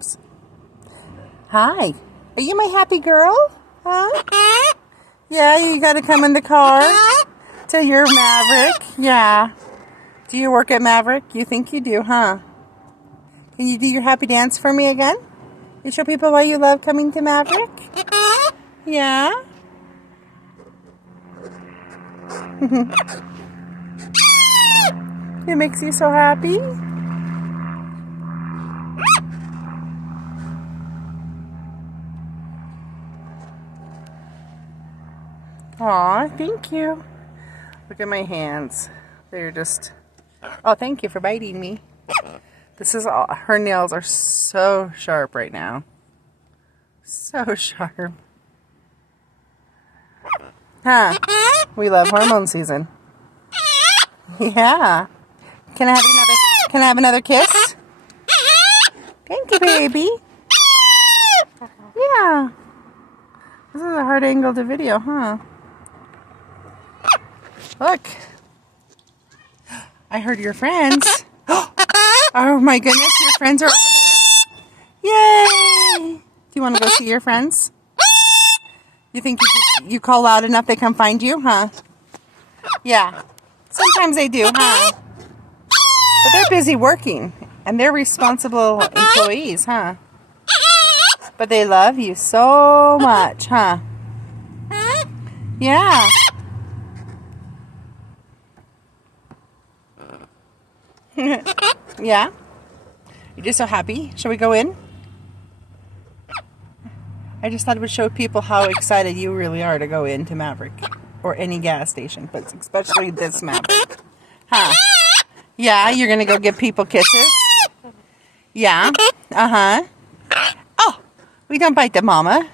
Oops. Hi. Are you my happy girl? Huh? Yeah, you gotta come in the car to your Maverick. Yeah. Do you work at Maverick? You think you do, huh? Can you do your happy dance for me again? You show people why you love coming to Maverick? Yeah? It makes you so happy? Aw, thank you. Look at my hands. They're just... Oh, thank you for biting me. This is all... Her nails are so sharp right now. So sharp. Huh? We love hormone season. Yeah. Can I have another kiss? Thank you, baby. Yeah. This is a hard angle to video, huh? Look. I heard your friends. Oh my goodness, your friends are over there? Yay! Do you want to go see your friends? You think you call loud enough they come find you, huh? Yeah. Sometimes they do, huh? But they're busy working, and they're responsible employees, huh? But they love you so much, huh? Yeah. Yeah? You're just so happy? Shall we go in? I just thought it would show people how excited you really are to go into Maverick. Or any gas station, but especially this Maverick. Huh? Yeah, you're gonna go give people kisses? Yeah? Uh-huh. Oh! We don't bite the mama.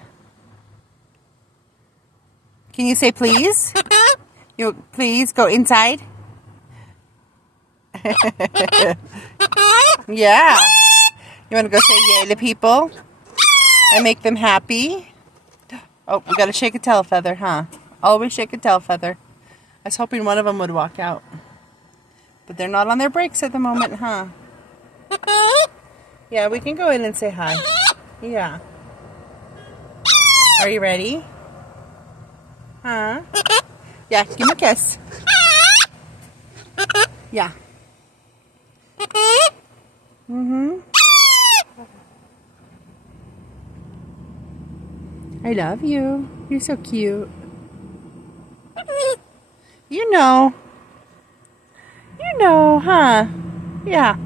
Can you say please? You please go inside? Yeah. You want to go say yay to people? And make them happy? Oh, we gotta shake a tail feather, huh? Always shake a tail feather. I was hoping one of them would walk out. But they're not on their breaks at the moment, huh? Yeah, we can go in and say hi. Yeah. Are you ready? Huh? Yeah, give me a kiss. Yeah. Mm-hmm. I love you. You're so cute. You know. You know, huh? Yeah.